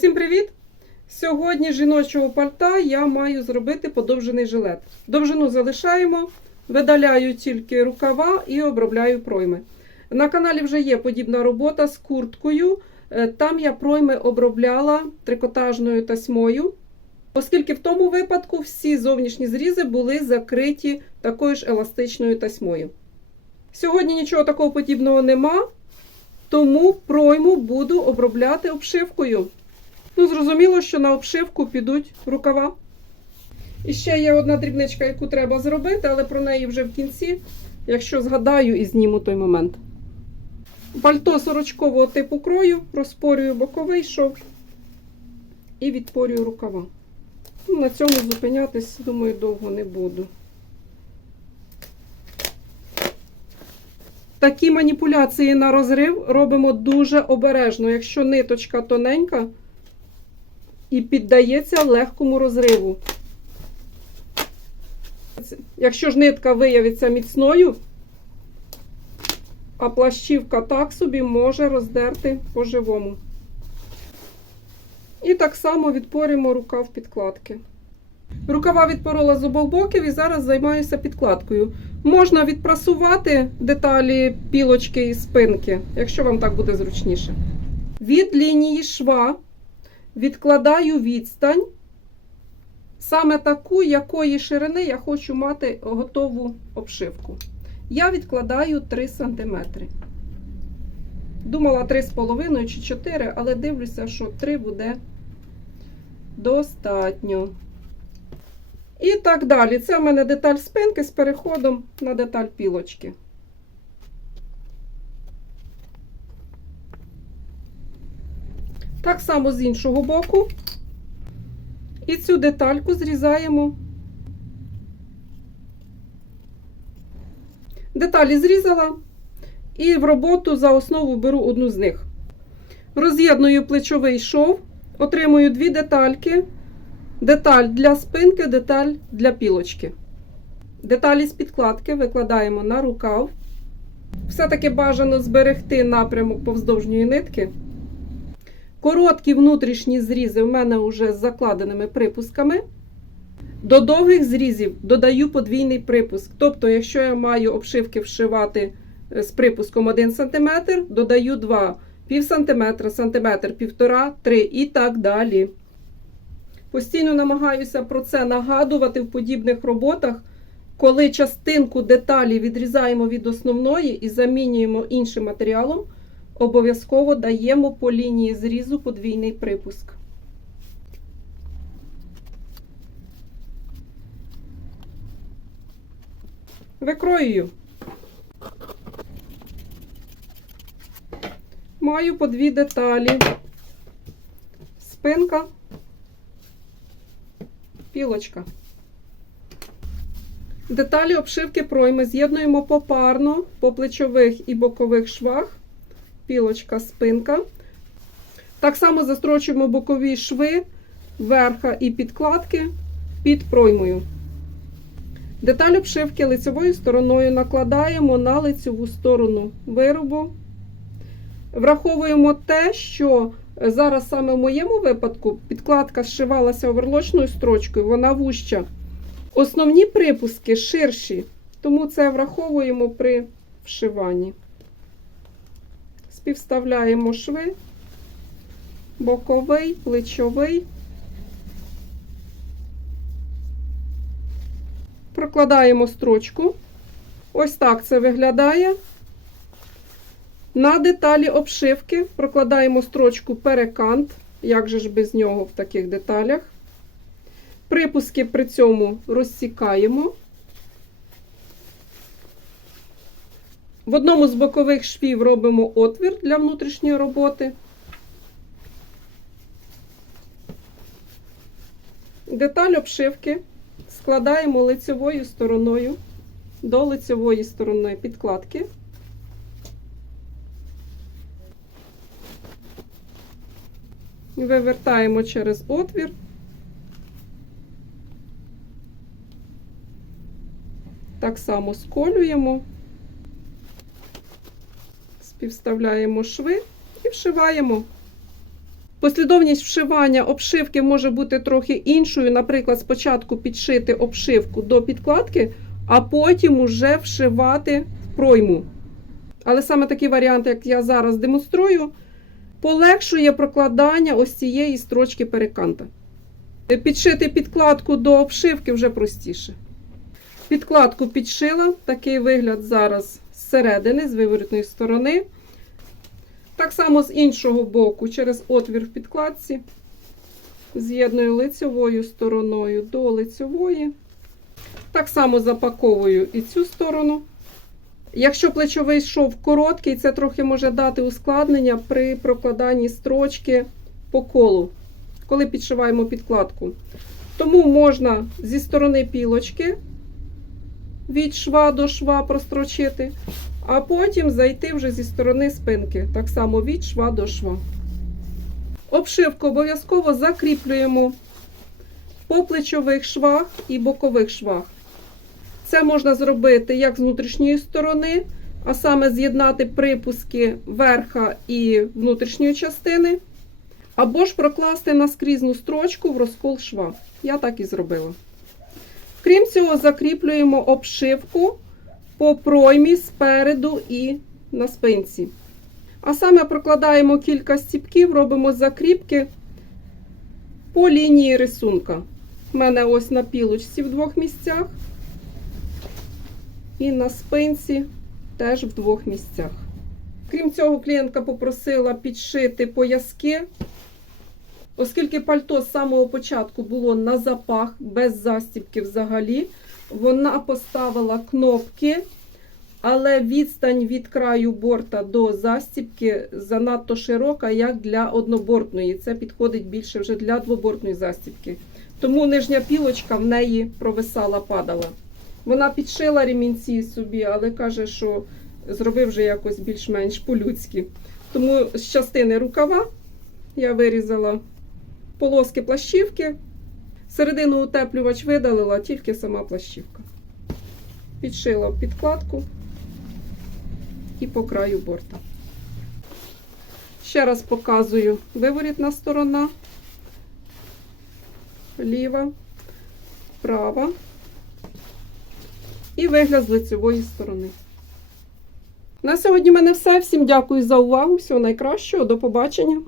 Всім привіт! Сьогодні жіночого пальта я маю зробити подовжений жилет. Довжину залишаємо, видаляю тільки рукава і обробляю пройми. На каналі вже є подібна робота з курткою. Е, Там я пройми обробляла трикотажною тасьмою, оскільки в тому випадку всі зовнішні зрізи були закриті такою ж еластичною тасьмою. Сьогодні нічого такого подібного нема, тому пройму буду обробляти обшивкою. Ну, зрозуміло, що на обшивку підуть рукава. І ще є одна дрібничка, яку треба зробити, але про неї вже в кінці, якщо згадаю і зніму той момент. Пальто сорочкового типу крою, розпорюю боковий шов і відпорюю рукава. Ну, на цьому зупинятись, думаю, довго не буду. Такі маніпуляції на розрив робимо дуже обережно. Якщо ниточка тоненька, і піддається легкому розриву. Якщо ж нитка виявиться міцною, а плащівка так собі може роздерти по-живому. І так само відпорюємо рукав підкладки. Рукава відпорола з обох боків і зараз займаюся підкладкою. Можна відпрасувати деталі пілочки і спинки, якщо вам так буде зручніше. Від лінії шва відкладаю відстань, саме таку, якої ширини я хочу мати готову обшивку. Я відкладаю 3 см. Думала 3,5 чи 4, але дивлюся, що 3 буде достатньо. І так далі. Це в мене деталь спинки з переходом на деталь пілочки. Так само з іншого боку. І цю детальку зрізаємо. Деталі зрізала і в роботу за основу беру одну з них. Роз'єдную плечовий шов, отримую дві детальки. Деталь для спинки, деталь для пілочки. Деталі з підкладки викладаємо на рукав. Все-таки бажано зберегти напрямок повздовжньої нитки. Короткі внутрішні зрізи в мене вже з закладеними припусками. До довгих зрізів додаю подвійний припуск. Тобто, якщо я маю обшивки вшивати з припуском 1 см, додаю 2 пів сантиметра, сантиметр, півтора, 3 і так далі. Постійно намагаюся про це нагадувати в подібних роботах, коли частинку деталі відрізаємо від основної і замінюємо іншим матеріалом обов'язково даємо по лінії зрізу подвійний припуск. Викроюю. Маю по дві деталі. Спинка, пілочка. Деталі обшивки пройми з'єднуємо попарно по плечових і бокових швах пілочка, спинка. Так само застрочуємо бокові шви верха і підкладки під проймою. Деталь обшивки лицевою стороною накладаємо на лицеву сторону виробу. Враховуємо те, що зараз саме в моєму випадку підкладка зшивалася оверлочною строчкою, вона вуща. Основні припуски ширші, тому це враховуємо при вшиванні. Співставляємо шви, боковий, плечовий, прокладаємо строчку. Ось так це виглядає. На деталі обшивки прокладаємо строчку перекант, як же ж без нього в таких деталях. Припуски при цьому розсікаємо. В одному з бокових швів робимо отвір для внутрішньої роботи. Деталь обшивки складаємо лицевою стороною до лицевої сторони підкладки. Вивертаємо через отвір. Так само сколюємо. Співставляємо шви і вшиваємо. Послідовність вшивання обшивки може бути трохи іншою. Наприклад, спочатку підшити обшивку до підкладки, а потім уже вшивати в пройму. Але саме такий варіант, як я зараз демонструю, полегшує прокладання ось цієї строчки переканта. Підшити підкладку до обшивки вже простіше. Підкладку підшила, такий вигляд зараз зсередини, з виворотної сторони. Так само з іншого боку, через отвір в підкладці, з'єдную лицьовою стороною до лицьової. Так само запаковую і цю сторону. Якщо плечовий шов короткий, це трохи може дати ускладнення при прокладанні строчки по колу, коли підшиваємо підкладку. Тому можна зі сторони пілочки від шва до шва прострочити, а потім зайти вже зі сторони спинки, так само від шва до шва. Обшивку обов'язково закріплюємо по плечових швах і бокових швах. Це можна зробити як з внутрішньої сторони, а саме з'єднати припуски верха і внутрішньої частини, або ж прокласти наскрізну строчку в розкол шва. Я так і зробила. Крім цього, закріплюємо обшивку по проймі спереду і на спинці. А саме прокладаємо кілька стіпків, робимо закріпки по лінії рисунка. У мене ось на пілочці в двох місцях. І на спинці теж в двох місцях. Крім цього, клієнтка попросила підшити пояски, оскільки пальто з самого початку було на запах, без застібки взагалі. Вона поставила кнопки, але відстань від краю борта до застібки занадто широка, як для однобортної. Це підходить більше вже для двобортної застібки. Тому нижня пілочка в неї провисала, падала. Вона підшила ремінці собі, але каже, що зробив вже якось більш-менш по-людськи. Тому з частини рукава я вирізала полоски плащівки. Середину утеплювач видалила, тільки сама плащівка. Підшила підкладку і по краю борта. Ще раз показую виворітна сторона, ліва, права і вигляд з лицевої сторони. На сьогодні в мене все. Всім дякую за увагу. Всього найкращого. До побачення.